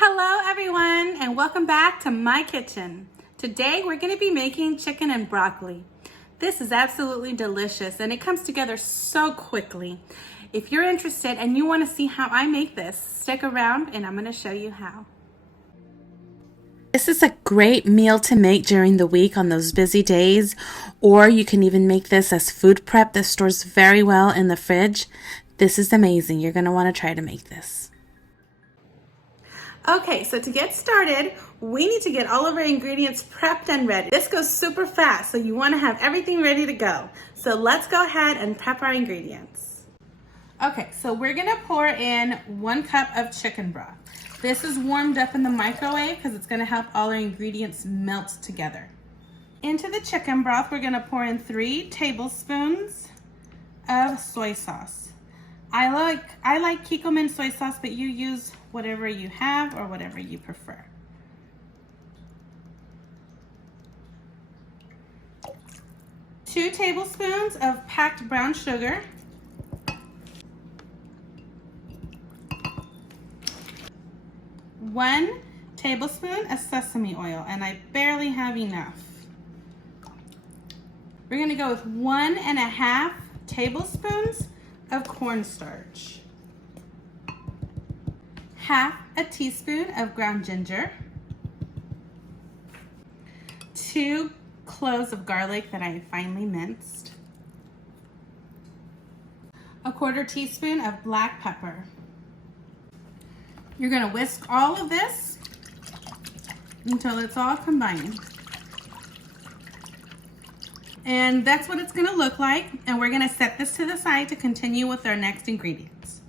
Hello everyone, and welcome back to my kitchen. Today we're going to be making chicken and broccoli. This is absolutely delicious and it comes together so quickly. If you're interested and you want to see how I make this, stick around and I'm going to show you how. This is a great meal to make during the week on those busy days, or you can even make this as food prep. This stores very well in the fridge. This is amazing. You're going to want to try to make this. Okay, so to get started, we need to get all of our ingredients prepped and ready. This goes super fast, so you want to have everything ready to go. So let's go ahead and prep our ingredients. Okay, so we're gonna pour in 1 cup of chicken broth. This is warmed up in the microwave because it's gonna help all our ingredients melt together. Into the chicken broth, we're gonna pour in 3 tablespoons of soy sauce. I like Kikkoman soy sauce, but you use whatever you have or whatever you prefer. Two tablespoons of packed brown sugar. 1 tablespoon of sesame oil, and I barely have enough. We're gonna go with 1.5 tablespoons of cornstarch. 1/2 teaspoon of ground ginger. 2 cloves of garlic that I finely minced. 1/4 teaspoon of black pepper. You're gonna whisk all of this until it's all combined. And that's what it's gonna look like. And we're gonna set this to the side to continue with our next ingredients.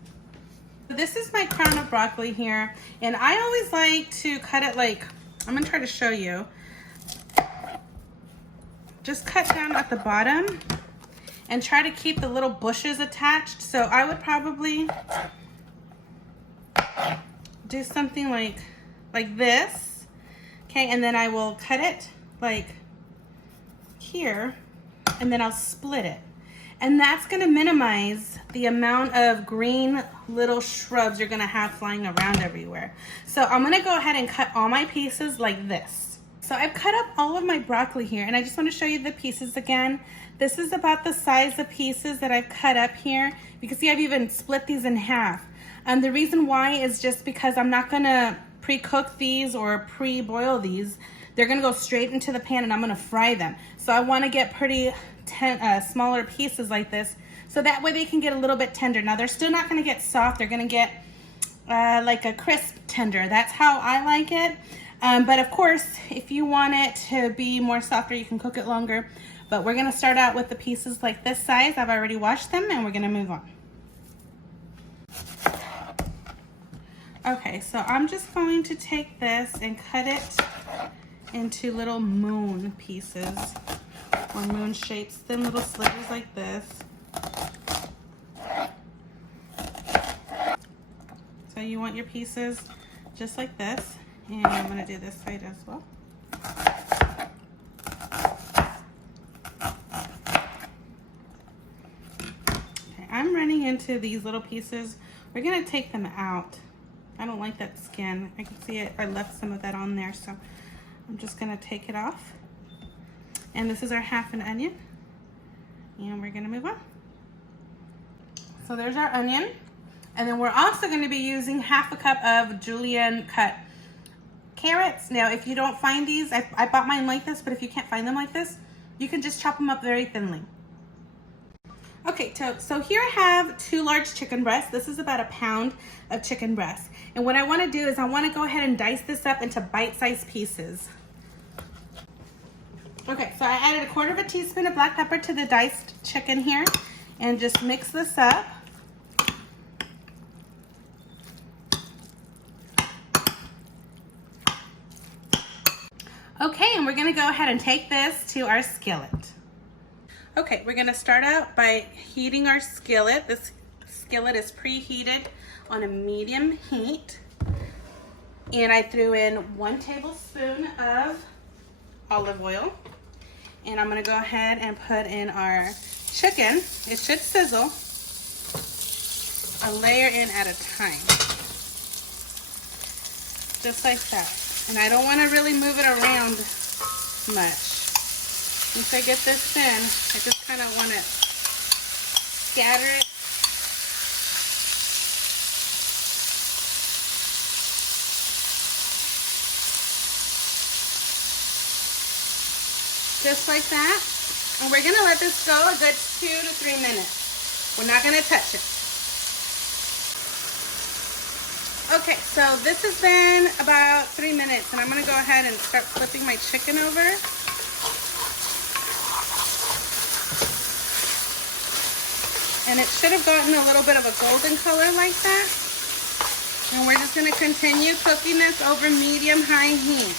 This is my crown of broccoli here. And I always like to cut it like, I'm gonna try to show you. Just cut down at the bottom and try to keep the little bushes attached. So I would probably do something like this. Okay, and then I will cut it like here, and then I'll split it. And that's gonna minimize the amount of green little shrubs you're gonna have flying around everywhere. So I'm gonna go ahead and cut all my pieces like this. So I've cut up all of my broccoli here, and I just wanna show you the pieces again. This is about the size of pieces that I've cut up here. You can see I've even split these in half. And the reason why is just because I'm not gonna pre-cook these or pre-boil these. They're gonna go straight into the pan and I'm gonna fry them. So I wanna get pretty smaller pieces like this, so that way they can get a little bit tender. Now they're still not gonna get soft, they're gonna get like a crisp tender. That's how I like it. But of course, if you want it to be more softer, you can cook it longer. But we're gonna start out with the pieces like this size. I've already washed them and we're gonna move on. Okay, so I'm just going to take this and cut it into little moon pieces, or moon shapes, thin little slivers like this. So you want your pieces just like this, and I'm going to do this side as well. Okay, I'm running into these little pieces. We're going to take them out. I don't like that skin. I can see it. I left some of that on there, so I'm just gonna take it off. And this is our 1/2 onion. And we're gonna move on. So there's our onion. And then we're also gonna be using 1/2 cup of julienne cut carrots. Now, if you don't find these, I bought mine like this, but if you can't find them like this, you can just chop them up very thinly. Okay, so here I have 2 large chicken breasts. This is about 1 pound of chicken breast. And what I want to do is I want to go ahead and dice this up into bite-sized pieces. Okay, so I added 1/4 teaspoon of black pepper to the diced chicken here, and just mix this up. Okay, and we're going to go ahead and take this to our skillet. Okay, we're gonna start out by heating our skillet. This skillet is preheated on a medium heat. And I threw in 1 tablespoon of olive oil. And I'm gonna go ahead and put in our chicken. It should sizzle. a layer in at a time. just like that. And I don't want to really move it around much. Once I get this in, I just kind of want to scatter it. Just like that. And we're gonna let this go a good 2 to 3 minutes. We're not gonna touch it. Okay, so this has been about 3 minutes, and I'm gonna go ahead and start flipping my chicken over. And it should have gotten a little bit of a golden color like that. And we're just gonna continue cooking this over medium-high heat.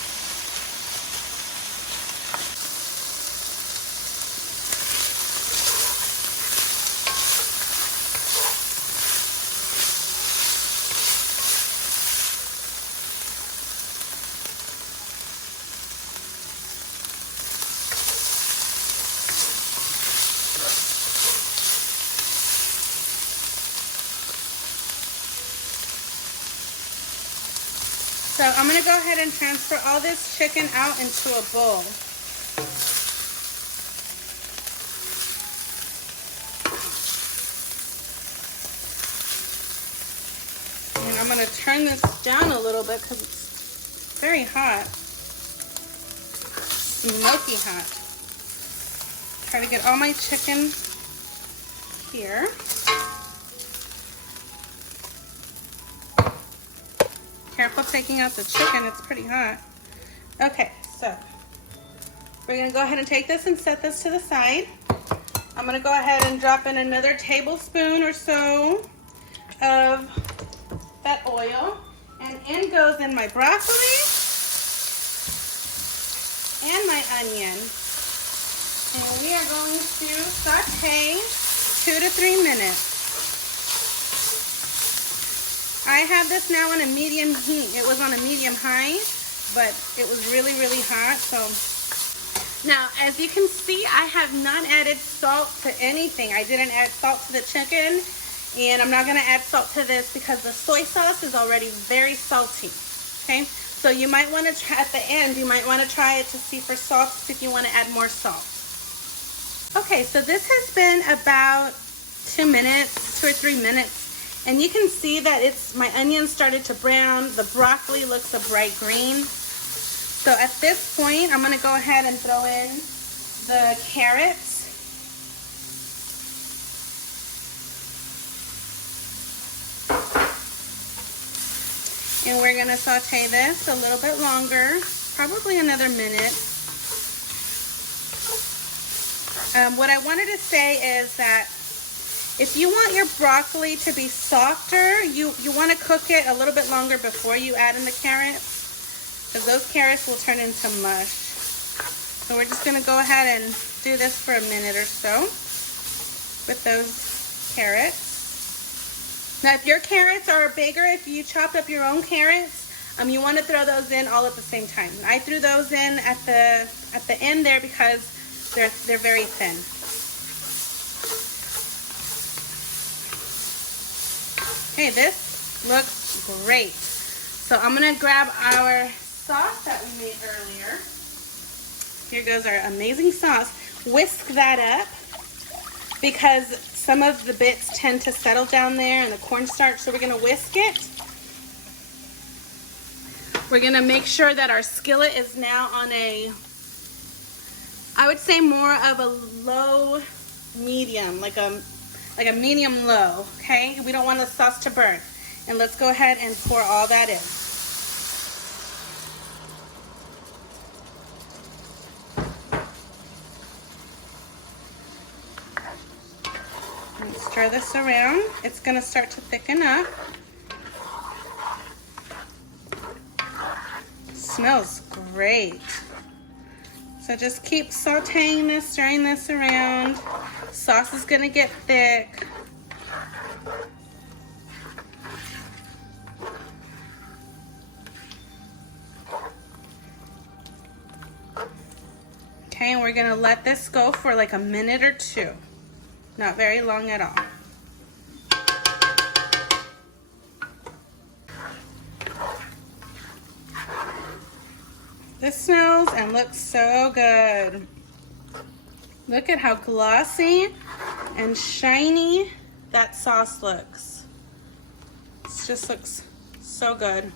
So I'm going to go ahead and transfer all this chicken out into a bowl. And I'm going to turn this down a little bit because it's very hot. Smoky hot. Try to get all my chicken here. Careful taking out the chicken, it's pretty hot. Okay, so we're gonna go ahead and take this and set this to the side. I'm gonna go ahead and drop in another tablespoon or so of that oil. And in goes in my broccoli and my onion. And we are going to saute 2 to 3 minutes. I have this now on a medium heat. It was on a medium high, but it was really, really hot. So now, as you can see, I have not added salt to anything. I didn't add salt to the chicken, and I'm not gonna add salt to this because the soy sauce is already very salty, okay? So you might wanna try, at the end, you might wanna try it to see for salt, see if you wanna add more salt. Okay, so this has been about 2 minutes, 2 or 3 minutes. And you can see that my onions started to brown. The broccoli looks a bright green. So at this point, I'm gonna go ahead and throw in the carrots. And we're gonna saute this a little bit longer, probably another minute. What I wanted to say is that if you want your broccoli to be softer, you want to cook it a little bit longer before you add in the carrots, because those carrots will turn into mush. So we're just going to go ahead and do this for a minute or so with those carrots. Now, if your carrots are bigger, if you chopped up your own carrots, you want to throw those in all at the same time. I threw those in at the end there because they're very thin. Okay, this looks great. So I'm gonna grab our sauce that we made earlier. Here goes our amazing sauce. Whisk that up because some of the bits tend to settle down there in the cornstarch, so we're gonna whisk it. We're gonna make sure that our skillet is now on a, I would say more of a low medium, like a medium low, okay? We don't want the sauce to burn. And let's go ahead and pour all that in. And stir this around. It's gonna start to thicken up. Smells great. So just keep sauteing this, stirring this around. Sauce is gonna get thick. Okay, and we're gonna let this go for like a minute or two. Not very long at all. This smells and looks so good. Look at how glossy and shiny that sauce looks. It just looks so good.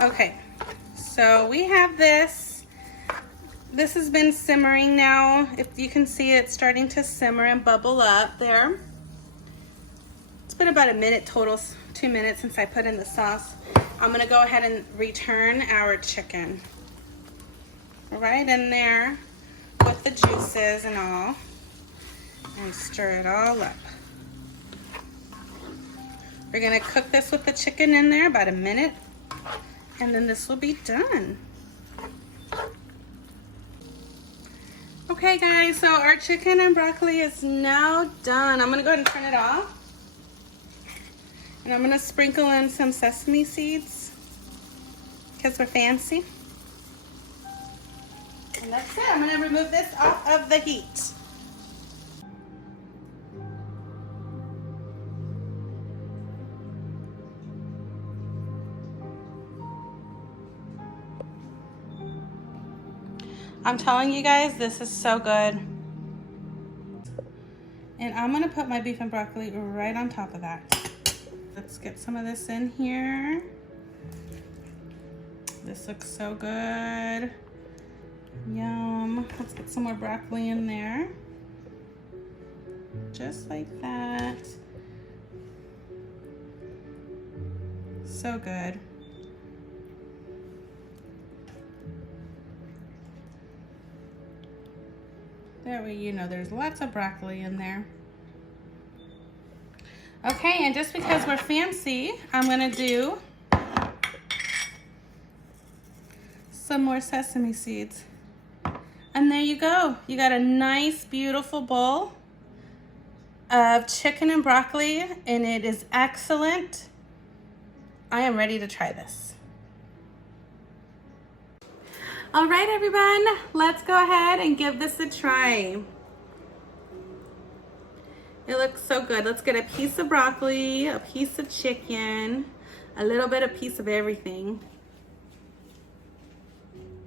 Okay, so we have this. This has been simmering now. If you can see, it's starting to simmer and bubble up there. It's been about a minute total, 2 minutes since I put in the sauce. I'm gonna go ahead and return our chicken right in there with the juices and all, and stir it all up. We're gonna cook this with the chicken in there about a minute, and then this will be done. Okay guys, so our chicken and broccoli is now done. I'm gonna go ahead and turn it off. And I'm gonna sprinkle in some sesame seeds because we're fancy. And that's it. I'm gonna remove this off of the heat. I'm telling you guys, this is so good. And I'm gonna put my beef and broccoli right on top of that. Let's get some of this in here. This looks so good. Yum. Let's get some more broccoli in there. Just like that. So good. That way you know there's lots of broccoli in there. Okay, and just because we're fancy, I'm gonna do some more sesame seeds. And there you go. You got a nice, beautiful bowl of chicken and broccoli, and it is excellent. I am ready to try this. All right, everyone, let's go ahead and give this a try. It looks so good. Let's get a piece of broccoli, a piece of chicken, a little bit of piece of everything.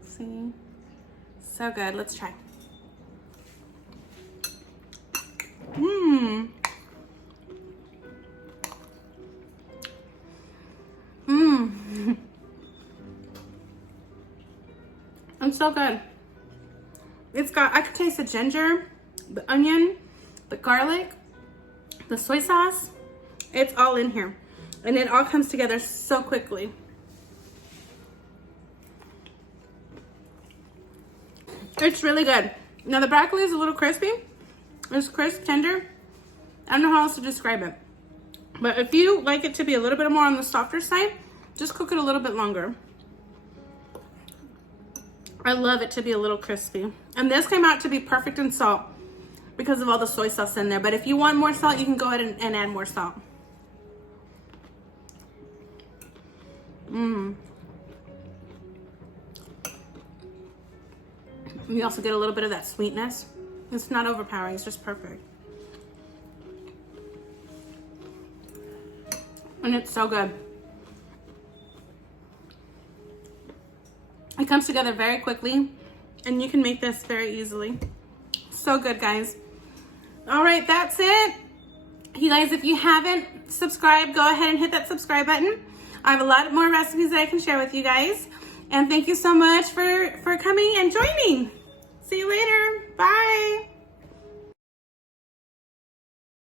See? So good. Let's try. Mmm. Mmm. It's so good. It's got, I can taste the ginger, the onion, the garlic, the soy sauce. It's all in here. And it all comes together so quickly. It's really good. Now the broccoli is a little crispy. It's crisp, tender. I don't know how else to describe it. But if you like it to be a little bit more on the softer side, just cook it a little bit longer. I love it to be a little crispy. And this came out to be perfect in salt because of all the soy sauce in there. But if you want more salt, you can go ahead and add more salt. Mmm. You also get a little bit of that sweetness. It's not overpowering, it's just perfect. And it's so good. It comes together very quickly, and you can make this very easily. So good, guys. All right, that's it. You guys, if you haven't subscribed, go ahead and hit that subscribe button. I have a lot more recipes that I can share with you guys. And thank you so much for coming and joining.